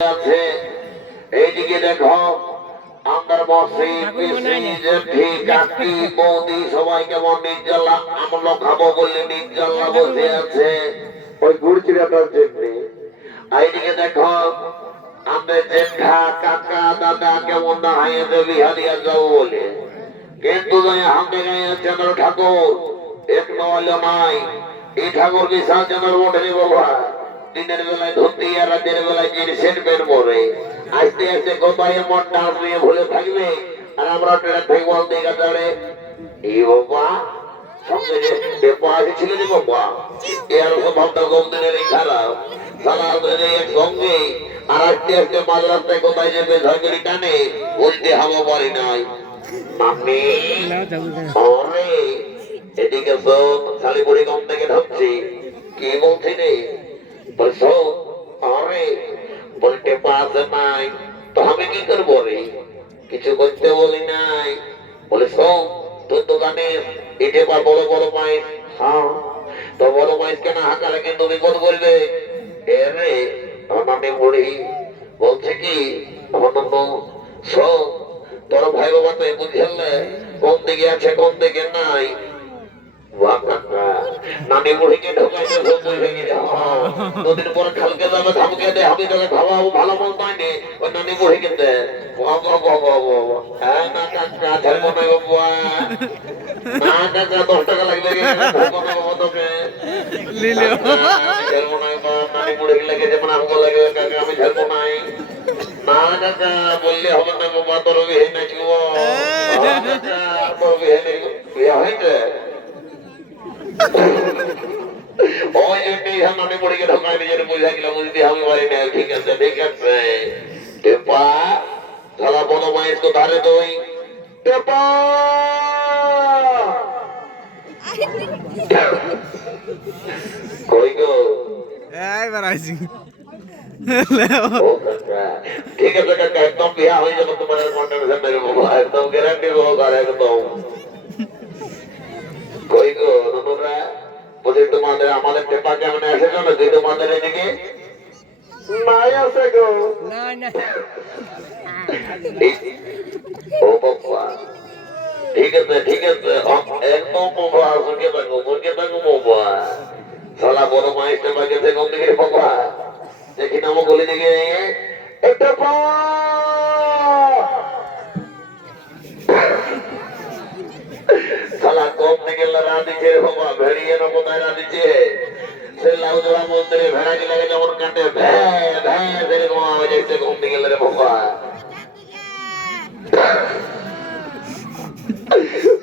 আছে। এইদিকে দেখো আমার মসজিদ কাকি বৌদি সবাই কেমন নির্জলা আমরা খাবো বললে নির্জলা বসে আছে ওই গুড়চিরাটার জন্য। এইদিকে দেখো আমাদের জেঠা কাকা দাদা কেমন দাঁড়িয়ে বিহারিয়া যাবো বলে, কিন্তু হাতে গায়ে চন্দ্র ঠাকুর এক নয় নাই। এই ঠাকুর বিশাল চন্দ্র ওঠেনি বাবা, দিনের বেলায় ধরতে আর রাতের বেলায় যে সেট বের করে আস্তে আস্তে কোথায় মন ডাল নিয়ে ভুলে থাকবে। আর আমরা ট্রেন থেকে বল দেখা যাবে এই বাবা সঙ্গে যে পেপা ছিল যে বাবা এর স্বভাবটা গমদিনের এই খারাপ সারা এক সঙ্গে আর আস্তে আস্তে মাঝ রাস্তায় কোথায় যে বেঝাগিরি টানে বলতে হাওয়া পারি নাই। মাম্মি ওরে এদিকে সব শালিপুরি গম থেকে ঢুকছি, কি বলছি রে বলছো আরে বলতে পারছে নাই তো আমি কি করবো রে, কিছু করতে বলি নাই। বলেছো তোর দোকানে এটে পা বড় বড় মাইস, হ্যাঁ তো বড় মাইস কেন হাঁকালে কিন্তু বিপদ করবে। এ রে আমার নামে বুড়ি বলছে কি আমার নাম সব তোর ভাই বাবা তো বুঝলে কোন দিকে আছে কোন দিকে নাই। নানি বুড়িকে ঢোকাইতে দুদিন পরে খালকে যাবে ধামকে দে আমি তোকে খাওয়াবো ভালো মন পাইনি ওই নানি বুড়িকে দে না কাকা ধর্ম নাই বাবা না কাকা 10 টাকা লাগবে তোকে ধর্ম নাই নানি বুড়িকে লেগে যেমন আমাকে লাগে কাকা আমি ধর্ম নাই না কাকা বললে হবে না বাবা তোর বিয়ে নাচবো তোর বিয়ে হয়েছে ওই জন্যই নানি বুড়িকে ঢোকাই নিজের বুঝা গেলাম বুঝতে আমি পারি না। ঠিক আছে ঠিক আছে টেপা ধারা বড় মায়ের তো ধারে দই টেপা কই গো এইবার আইছি ঠিক আছে কাকা একদম বিয়া হয়ে যাবে তোমার কন্ট্রিবিউশন দেবে বাবা একদম গ্যারান্টি দেবো আর একদম। কই গো নতুনরা বলছি তোমাদের আমাদের টেপা কেমন এসেছ নাকি তোমাদের এদিকে নাই আছে গো ও বাবা ঠিক আছে একদম বাবা মুরগে থাকো বাবা সালা বড় মায়ের টেপা গেছে কোন দিকে বাবা দেখি নামো গলি দিকে একটা সালা কম থেকে লড়া দিচ্ছে বাবা ভেড়িয়ে না কোথায় রাঁধিছে সে লাউদা মন্দিরে ভেড়া কি লাগে যেমন কাটে সেরকম আওয়াজ আসছে কম থেকে রে বাবা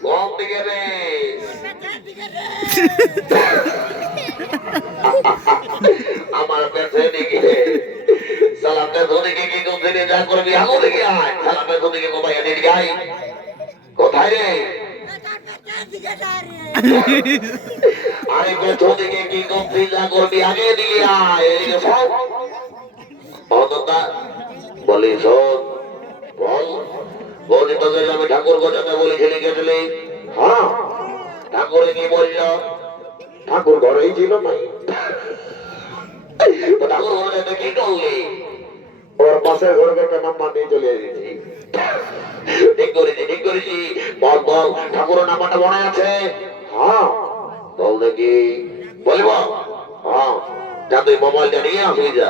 কম দিকে রে আমার পেছে দিকে সালা পেছো দিকে কি কোন দিনে যা করবি আগো দিকে আয় সালা পেছো দিকে কোথায় এদিকে আয় কোথায় রে আরে পেছো দিকে কি কোন দিন যা করবি আগে দিকে আয় এদিকে সব অতটা বলি শোন বল বলি তোকে আমি ঠাকুর কথাটা বলেছিলি গেছিলি হ্যাঁ ঠাকুরে কি বলল ঠাকুর ঘরেই ছিল নাই ঠাকুর ঘরে কি করলি ওর পাশের ঘরে একটা নাম্বার নিয়ে চলে এসেছি ঠিক করেছি বল বল ঠাকুরের নাম্বারটা মনে আছে হ্যাঁ বল দেখি বলব হ্যাঁ যা তুই মোবাইলটা নিয়ে আসবি যা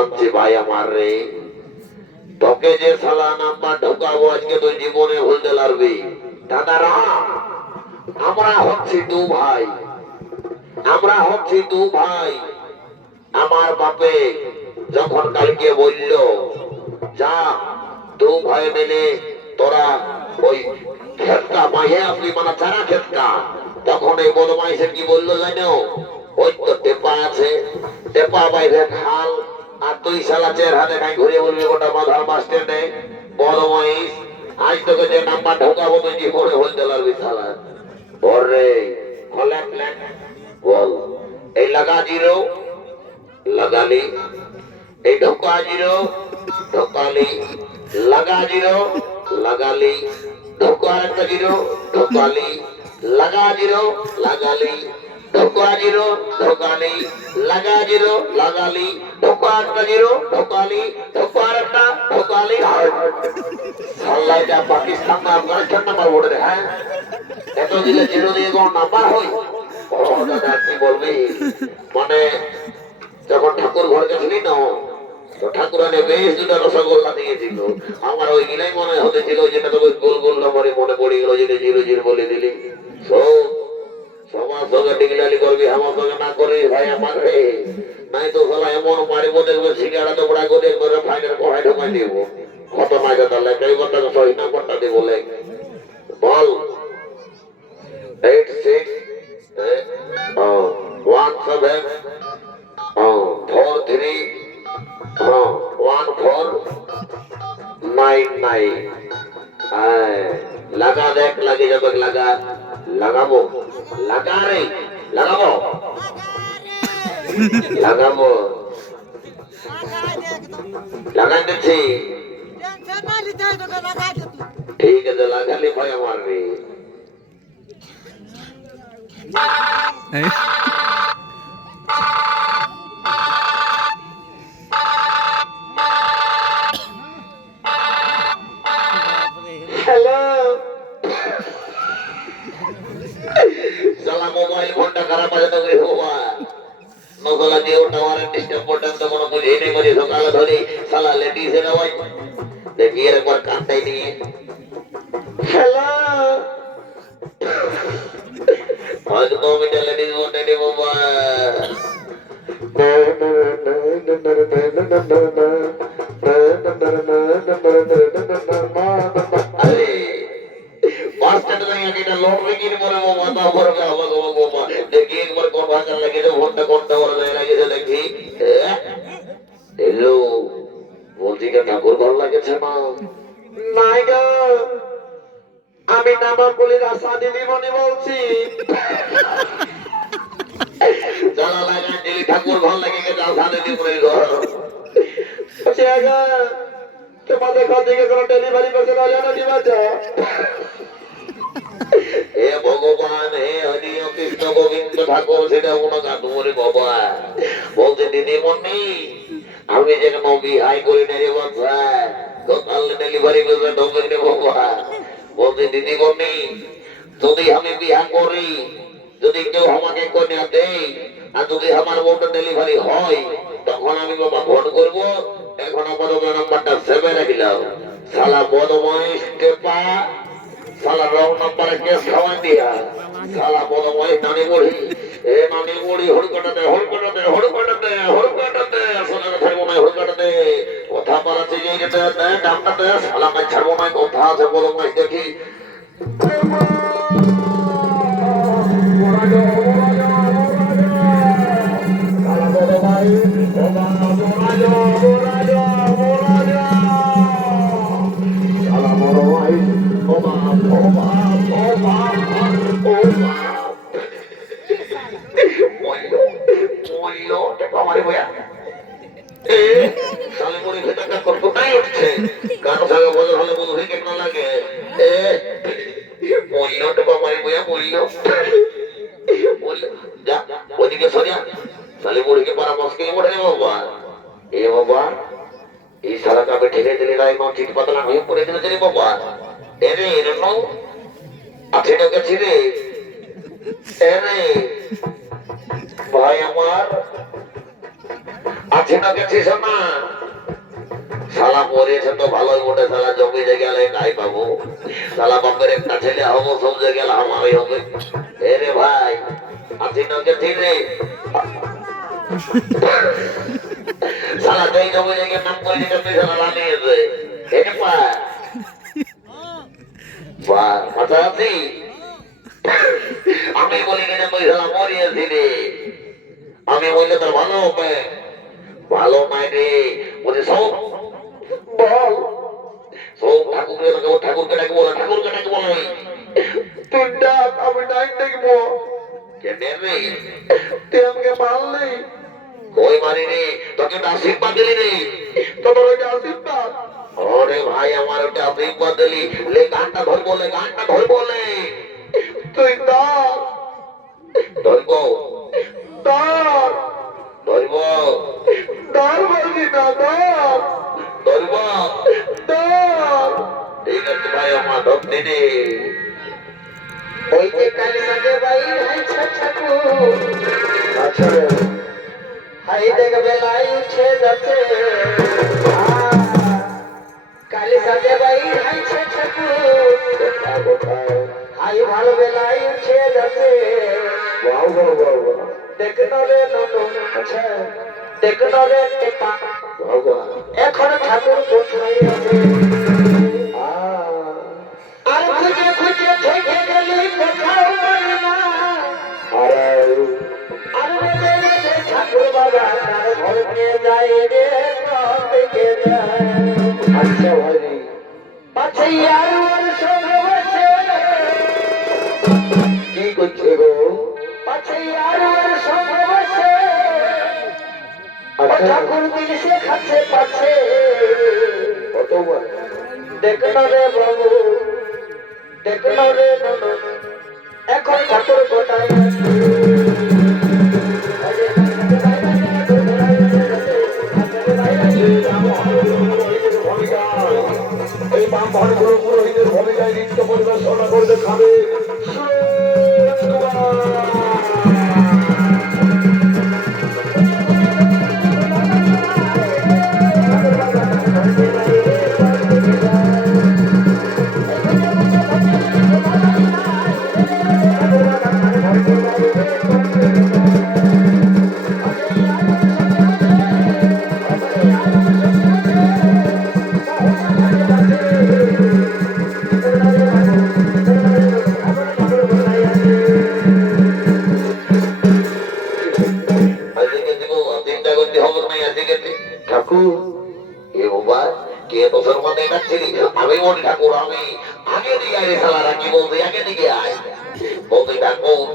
আনছি ভাই আমার রে তোকে যে শালা নাম্বার ঢোকাবো আজকে তুই জীবনে ভুলতে পারবি দাদারা আমরা হচ্ছি দু ভাই আমার বাপে যখন কালকে বলল যা দু ভাই মিলে তোরা ওই ক্ষেতটা মাহে আসবি মানে চারা ক্ষেতটা তখন এই বড় মাইসে কি বললো জানো ওই তো টেপা আছে টেপা বাইরে খাল আর তুই শালা চের হাতে খাই ঘুরে বলবি গোটা মাথার বাস স্ট্যান্ডে বড় মাইস আজ তোকে যে নাম্বার ঢোকাবো তুই জীবনে বলতে পারবি শালা ওরে বল এই লাগা জিরো লাগালি এই ঢোকা জিরো ঢোকালি লাগা জিরো লাগালি ঢোকা একটা জিরো ঢোকালি লাগা জিরো লাগালি ঢোকা জিরো ঢোকালি লাগা জিরো লাগালি ঢোকা ঢোকা একটা জিরো, ঢোকালি, ঢোকা আর একটা, ঢোকালি। সাল্লাহ যা পাকিস্তান না আফগানিস্তান নাম্বার বোর্ডে রে, হ্যাঁ এত দিলে জিরো দিয়ে কোন নাম্বার হয়? ও দাদা কি বলবি, মানে যখন ঠাকুর ঘর গেছিলি না, তো ঠাকুরানে বেশ দুটা রসগোল্লা দিয়েছিল। আমার ওই গিলাই মনে হতেছিল, যেটা তো ওই গোল গোল নম্বরে মনে পড়ে গেল, যেটা জিরো জিরো বলে দিলি। সবার সঙ্গে ডিগলালি করবি, আমার সঙ্গে না করিস ভাই আমার রে। নাই তো সবাই এমন মারিব দেখবে, সিঙ্গাড়া তো বড়া করে করে ফাইনের কড়াই ঢোকাই দিব। কত মাইকে তাহলে এই কথাকে সহি নাম্বারটা দিব বলে বল। 86 17 43 1499। লাগা দেখ, লাগে যাবে, লাগা, লাগাবো, লাগা রে, লাগাবো, লাগাবো, লাগাই দিচ্ছি। ঠিক আছে, লাগালি ভাই আমার রে। হ্যালো, সালা মোবাইল ফোনটা খারাপ আছে তো রে বাবা। নগলা জিও টাওয়ারের ডিস্টার্ব পর্যন্ত কোনো বুঝেই নেই, বলি সকালে ধরে সালা লেডিস এর আওয়াজ দেখি একবার কানটাই নিয়ে। হ্যালো, একদম এটা লেডিস বলতে রে বাবা। আরে মাস্টার নাই এটা লটারি কিনে মনে মাথা পড়বে আমার বাবা। দেখি একবার কোন ভাষা লাগিয়েছে, ফোনটা কোনটা বড় যায় লাগিয়েছে দেখি। হ্যালো, বলছি যে ঠাকুর ভালো লাগেছে না? নাই গো, আমি নামাকুলির আশা দিদিমণি বলছি। জানা লাগা দিলি ঠাকুর ভালো লাগে গেছে, আশা দিদিমণির ঘর। তোমাদের ঘর থেকে কোনো ডেলিভারি পেশেন্ট হলে না কি বাচ্চা? হে ভগবান, হে হরি কৃষ্ণ গোবিন্দ ঠাকুর, সেটা কোনো কাটুমরি বাবা। বলছে দিদিমণি আমি যেন বিহাই করি না রে বাচ্চা, কোথাল ডেলিভারি পেশেন্ট হবে রে বাবা। বলছে দিদিমণি যদি আমি বিহা করি, যদি কেউ আমাকে কন্যা দেয়, আর যদি আমার বউটা ডেলিভারি হয়, তখন আমি বাবা ফোন করবো। এখন আপাতত নাম্বারটা সেভে রাখিলাম। শালা বদময় স্টেপা, শালা রং নাম্বারে কেস খাওয়াই দিয়া, শালা বদময় নানি বুড়ি, এ নানি বুড়ি হড়কাটাতে হড়কাটাতে হড়কাটাতে হড়কাটাতে, আসলে ছাড়বো না হড়কাটাতে, কথা পালাচ্ছে যে ডাক্তারতে, শালা মাছ ছাড়বো না, কথা আছে বদময় দেখি। ওদিকে সরিয়া সালে মুড়িকে পরামর্শ কে মোড়ে বাবা। এ বাবা, এই সারা কাপে ঠেলে দিলে রাই মা চিট পাতলা হয়ে পড়ে দিলে রে বাবা। এরে এরে নো আছে না গেছি রে। এরে ভাই আমার আছে না গেছিস না? শালা মরেছে তো ভালোই মোটে, শালা জমি জায়গায় নাই পাবো, শালা বাপের একটা ছেলে হবো, সব জায়গায় আমারই হবে। এরে ভাই আছে না গেছি রে। শালা যেই জমি জায়গায় নাম করে দিতে শালা রানিয়েছে। এটা পা কথা আছি, আমি বলি কিনা তুই শালা মরিয়েছি রে। আমি বললে তোর ভালো হবে, ভালো নাই রে। বলছি সব বল, সব ঠাকুরকে ডাকবো, ঠাকুরকে ডাকবো না, ঠাকুরকে ডাকবো না। তুই ডাক, আমি ডাক দেখবো। কেন রে তুই আমাকে মারলি? কই মারি রে, তোকে একটা আশীর্বাদ দিলি রে। তোর ওইটা আশীর্বাদ? ওরে ভাই আমার ওটা আশীর্বাদ দিলি। লে গানটা ধরবো, লে গানটা ধরবো লে। তুই ধর, ধরবো ধর। ধরব দর বলবি না দর ধরব দর ঠিক আছে ভাই আমার ধরতে দে ওই যে কাল সাজে বাইর হাইছে ঠাকুর আচ্ছা হাই দেখ বেলায় উঠে যাচ্ছে কাল সাজে বাইর হাইছে ঠাকুর হাই ভালো বেলায় উঠে যাচ্ছে দেখনো রে ননু আচ্ছা দেখনো রে টেপা এখন ঠাকুর কোথায় আছে আর খুঁজে খুঁজে থেকে গেলি কোথাও পাই না আর রে রে রে ঠাকুর বাবা তার ঘর নিয়ে যায় রে থেকে যায় আচ্ছা ভাই পাছে আর ওর সঙ্গে বসে কি করছে গো পাছে আর ওর সঙ্গে বসে ও ঠাকুর দিল সে খাচ্ছে পাচ্ছে কতবার দেখনো রে বাবু দেখনো রে ননু এখন ঠাকুর কোথায় এই বাম ভাড়গুলো পুরোহিতের ভূমিকায় নৃত্য পরিবেশনা করতে খাবে ঠাকুর এ বাবা কে তো সর্বদা ডাকছিলি আমি ওর ঠাকুর আমি আগে দিকে আয় শালারা কি বলতে আগে দিকে আয় বলতে ঠাকুর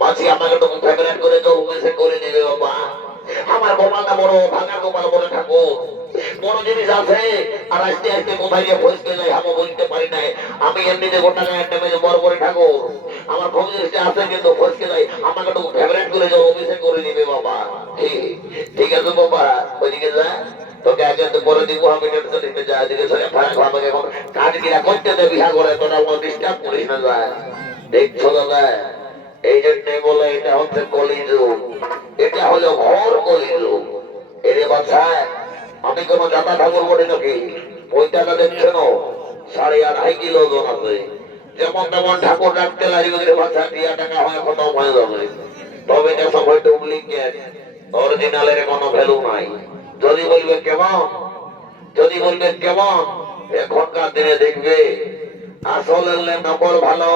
মাঝি আমাকে তো ফেভারিট করে তো উমেশে করে দিবে বাবা আমার গোপালটা বড় ভাঙা গোপাল বলে ঠাকুর বড় জিনিস আছে আর আস্তে আস্তে কোথায় গিয়ে ফসকে যায় আমি বলতে পারি নাই আমি এমনিতে গোটা গায়ে একটা মেয়ে বড় বড় ঠাকুর আমার খুব জিনিসটা আছে কিন্তু ফসকে যায় আমাকে তো ফেভারিট করে যাও উমেশে করে দিবে বাবা ঠিক আছে বাবা ওইদিকে যা তোকে আগে তো পরে দিব আমি টেনশন নিতে যা দিকে সরে ফাঁক আমাকে এখন কাজ কিনা করতে দে বিহা করে তোরা আমার ডিস্টার্ব করিস না যা দেখছো দাদা এই জন্য বলে এটা হচ্ছে কলিযুগ এটা হলো ঘর কলিযুগ এরে বাচ্চা আমি কোন জাতা ঠাকুর বলি নাকি ওইটাটা দেখছেন 2.5 কিলো ওজন আছে যেমন তেমন ঠাকুর রাখতে লাগবে রে বাচ্চা টিয়া টাকা হয় খতম হয়ে যাবে তবে এটা সব হয় ডুপ্লিকেট অরিজিনালের কোনো ভ্যালু নাই যদি বলবে কেমন এখনকার দিনে দেখবে আসলের নকল ভালো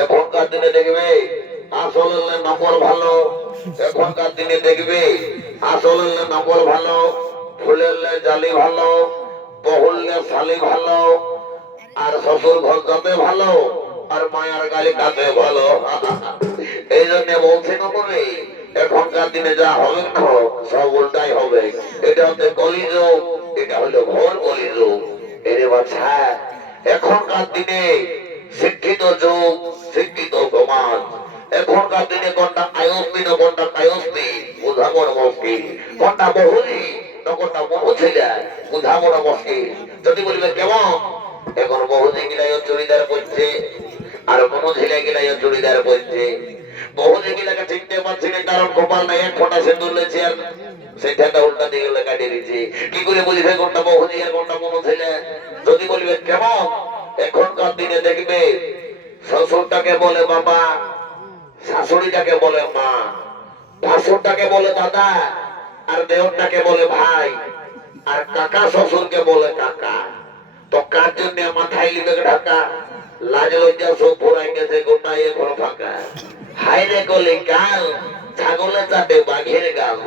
এখনকার দিনে দেখবে আসলের নকল ভালো এখনকার দিনে দেখবে আসলের নকল ভালো ফুলের জালি ভালো বহুলের শালি ভালো আর শ্বশুর ঘর যাতে ভালো আর মায়ার গালি কাতে ভালো এই জন্য বলছে না বলে এখনকার দিনে যা হবে না হোক সব উল্টাই হবে এটা হচ্ছে কলিযুগ এটা হলো ঘোর কলিযুগ এরে বাচ্চা এখনকার দিনে শিক্ষিত যুগ শিক্ষিত সমাজ এখনকার দিনে কোনটা আয়স্তি না কোনটা কায়স্তি বুঝাবো না মুশকিল কোনটা বহুলি না কোনটা বহু ছেলে বুঝাবো না মুশকিল যদি বলবে কেমন এখন বহু ছেলেও চুড়িদার পরছে আর কোনো ছেলে গিলাইও চুড়িদার পরছে বহু ছেলেকে চিনতে পারছি না কারণ কপাল নাই এক ফোঁটা সিঁদুর লেছে আর সেটা উল্টা দিকে কাটিয়ে দিচ্ছে কি করে বলিবে কোনটা বহু আর কোনটা কোনো ছেলে যদি বলবে কেমন এখনকার দিনে দেখবে শ্বশুরটাকে বলে বাবা শাশুড়িটাকে বলে মা ভাসুরটাকে বলে দাদা আর দেওরটাকে বলে ভাই আর কাকা শ্বশুরকে বলে কাকা তো কার জন্য মাথায় লিবে ঢাকা লাজ লজ্জা সব ভরাই গেছে গোটাই ঘর ফাঁকা হাইরে গলে গাল ছাগলে চাটে বাঘের গাল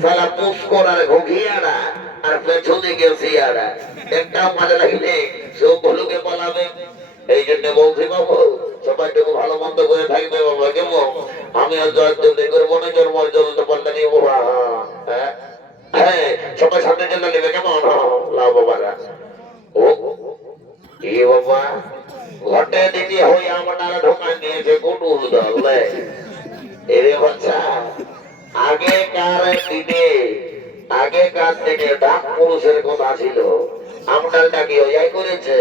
সালা পুষ করার ঘুঘিয়ারা আর পেছনে গেছে আরা একটাও মাঝে লাগিলে সব ভুলুকে পালাবে এই জন্য বলছি বাবু সবাই একটু ভালো মন্দ করে থাকবে বাবা কেমন আমি আর জয় করবো না জন্মার জল পাল্টা নিয়ে বাবা হ্যাঁ হ্যাঁ সবাই সামনে জন্য নেবে কেমন লাভ বাবারা ও এ বাবা ঘটে দিদি হই আমার ঢোকা নিয়েছে কুটুল দলে দিনে আগেকার দিনে ডাক পুরুষের কথা ছিল, আমডালটা কি ওই করেছে?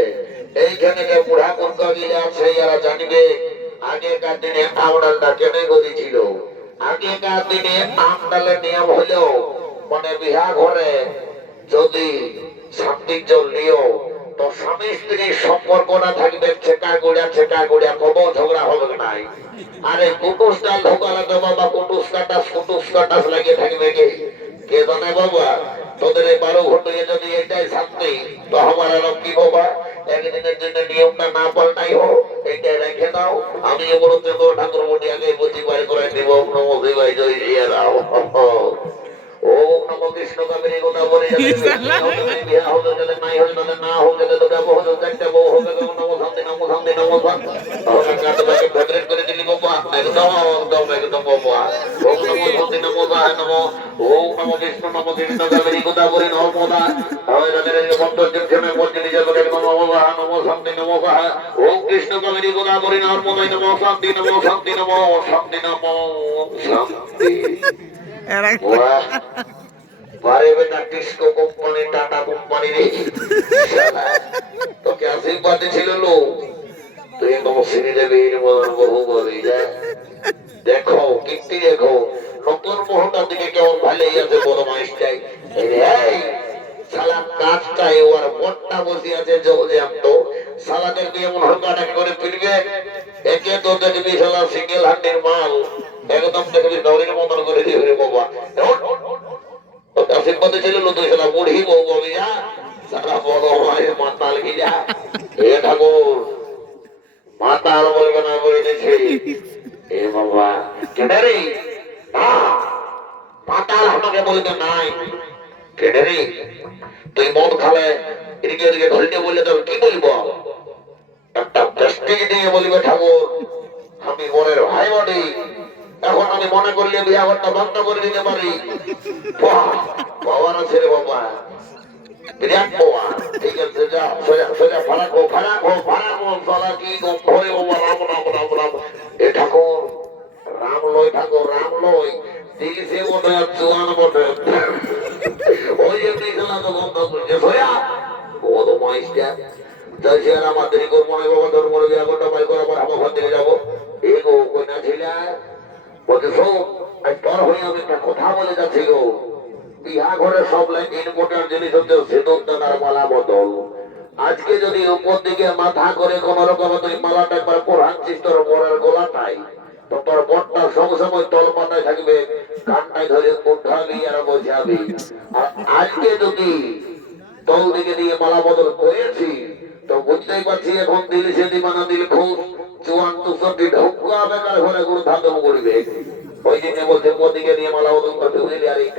এইখানে যে বুড়া কুর্কা গিলে আছে এরা জানিবে আগেকার দিনে আমডালটা কেন করেছিল। আগেকার দিনে আমডালের নিয়ম হলো মানে বিহা ঘরে যদি শান্তির জল নিও তো স্বামী স্ত্রীর সম্পর্কটা থাকবে ছেকা গুড়া কব ঝগড়া হবে নাই। আরে কুটুস ডাল ঢোকালে তো বাবা কুটুস কাটাস লাগিয়ে থাকবে কে জানে বাবা। তোদের এই 12 ঘন্টায় যদি এটাই শান্তি তো আমার আর কি বাবা একদিনের জন্য নিয়মটা না পাল্টাই হোক এইটাই রেখে দাও। আমি বলতে তো ঠাকুর মন্ডি আগে বুঝি বাড়ি করে দিব নমো দেবাই জয় দিয়ে দাও। ওম নমো কৃষ্ণ কাবেরী গোদা বলে বিয়া হবে যদি নাই হবে তাদের না হোক যদি দুটা বউ হবে চারটা বউ হবে নমো শান্তি নমো শান্তি নমো শান্তি কাটবাকে ফেভারিট করে দিলি বাবা একদম বাবা। ওম নমো শান্তি নমো শান্তি নমো ওম নমো কৃষ্ণ কাবেরী গোদা বলে নমোদা হয় তাদের মন্ত্রের জন্য বলতে নিজের বলে নমো শান্তি নমো শান্তি ওম কৃষ্ণ কাবেরী গোদা বলে নমোদা নমো শান্তি নমো শান্তি নমো শান্তি নমো শান্তি। বারে বেটা টিস্কো কোম্পানি টাটা কোম্পানি রে তোকে আশীর্বাদ ছিল লোক তুই একদম শ্রী দেবীর বহু বলি যায়। দেখো কীর্তি দেখো নতুন মোহনটার দিকে কেমন ভালোই আছে বড় মাইস্টাই সালাম কাজটাই ওর মোটটা বসে আছে তো সালাদের দিয়ে এমন হলকাটাকে করে ফিরবে একে তো দেখবি সালা সিঙ্গেল হান্ডির মাল একদম দেখবি দৌড়ের মতন করে দিবে বাবা। আশীর্বাদে ছিল তুই সালা বুড়ি বউ ববি যা সারা বড় মায়ের মাতাল কি যা এ ঠাকুর মাতাল বলবে না বলে দিয়েছে এ বাবা কেটে রে মাতাল আমাকে বলবে নাই কেটে রে তুই মদ খালে এদিকে ওদিকে ঢলতে বললে তবে কি বলবো একটা প্রেস্টিজ দিয়ে বলবে ঠাকুর আমি মনের ভাই বটে এখন আমি মনে করলে বিয়া ঘরটা বন্ধ করে দিতে পারি। বাবার আছে রে বাবা বিরাট বাবা ঠিক আছে যা সোজা সোজা ফারাক চলা কি ভয় বাবা রাম রাম রাম রাম এ ঠাকুর রাম লই দিল সে বটে চুয়ান বটে ওই এমনি খেলা তো বন্ধ করছে সোজা ও তো মাইস্টার যাই আর আমার দেরি করবো না বাবা তোর মনে বিয়া ঘরটা বাই করার পর আমার ঘর থেকে যাবো এই গো কন্যা ছিলা বলছে শোন আজ তোর হয়ে আমি একটা কথা বলে যাচ্ছি গো বিহা ঘরে সব লাইন ইম্পর্টেন্ট জিনিস হচ্ছে সিঁদুর আর মালা বদল। আজকে যদি উপর দিকে মাথা করে কোন রকম তুই মালাটা একবার পরাচ্ছিস তোর বরের গোলাটাই তো তোর বরটা সবসময় তল পাতায় থাকবে কানটায় ধরে উঠাবি আর বোঝাবি। আর আজকে যদি তল দিকে দিয়ে মালা বদল করেছি তো বুঝতেই পারছি এখন দিল সে দিমানা দিল খুব 54 ঢোকা বেকার ঘরে গুরু ধাতব করবে ওই জন্য বলছে মোদিকে নিয়ে মালা বদল করতে বুঝলি আর এই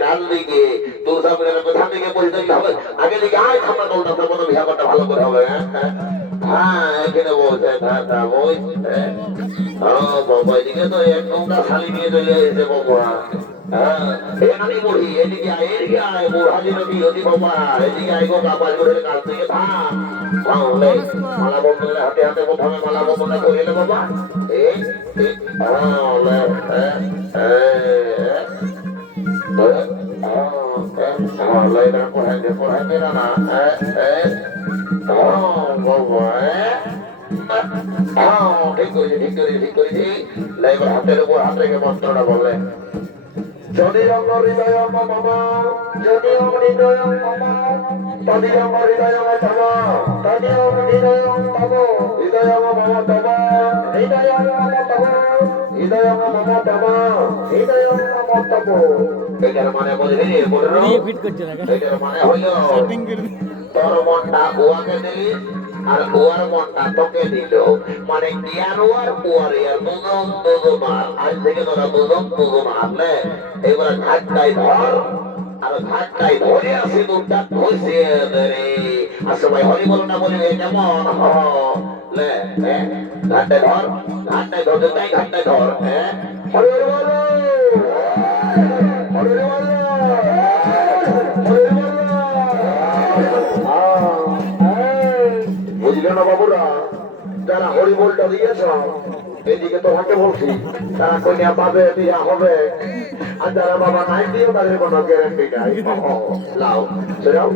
কাজ দিকে তোর সামনে প্রধান দিকে বলতে হবে আগে দিকে আয় খামা দলটা তো কোনো বিহারটা ভালো করে হবে। হ্যাঁ এখানে বলছে বাবা এদিকে তো এক নৌকা শালি নিয়ে চলে এসেছে বাবা। হ্যাঁ এখানে বলি এদিকে আয় বুড়াজি নদী অতি বাবা এদিকে আয় গো কাপাল করে কাছ থেকে থাম মালা বদলে হাতে হাতে প্রথমে মালা বদলে করিলে বাবা পড়াইবে না ঠিক করেছি লাইবার হাতের উপর হাত রেখে মন্ত্রটা বললেন যদি আমার হৃদয় মামা যদি আমার হৃদয় মামা তদি আমার হৃদয় মামা তদি আমার হৃদয় মামা হৃদয় মামা তবা হৃদয় মামা তবা হৃদয় মামা তবা হৃদয় মামা তবা এটার মানে বুঝলি ফিট করছে না এটার মানে হলো তোর মনটা ওয়াকে দিলি আর ওয়ার মনটা তোকে দিল মানে জ্ঞান ওয়ার ওয়ার ইয়ার দুজন আজ থেকে তোরা দুজন আসলে এবার ঘাটটাই ধর আর ঘাটটাই ধরে আসি দুটা ঘষিয়ে ধরে আর সবাই হরি বল না বলবে কেমন লে ঘাটটাই ধর ঘাটটাই ধর হ্যাঁ হরি বল হরি বল বুঝলে না বাবুরা যারা হরিবোলটা দিয়েছ এদিকে তোমাকে বলছি তারা কন্যা পাবে বিয়া হবে আর যারা বাবা নাই দিও তাদের কোনো গ্যারান্টি নাই লাও যাও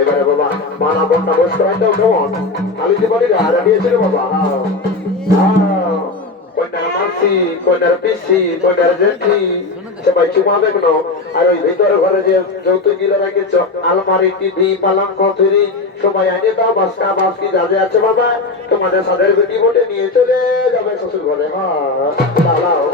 এবারে বাবা মানা বন্যা বস করাই দাও কেমন আমি যে বলি আর দিয়েছিল বাবা কন্যার মাসি কন্যার পিসি কন্যার জেঠি সবাই চুমাবে কেন আর ওই ভিতরে ঘরে যে যৌতুক গিলে রেখেছ আলমারি টিভি পালঙ্ক থুরি সবাই আনে দাও বাসকা বাসকি যা যা আছে বাবা তোমাদের সাদের বেটি বটে নিয়ে চলে যাবে শ্বশুর ঘরে হ্যাঁ দাঁড়াও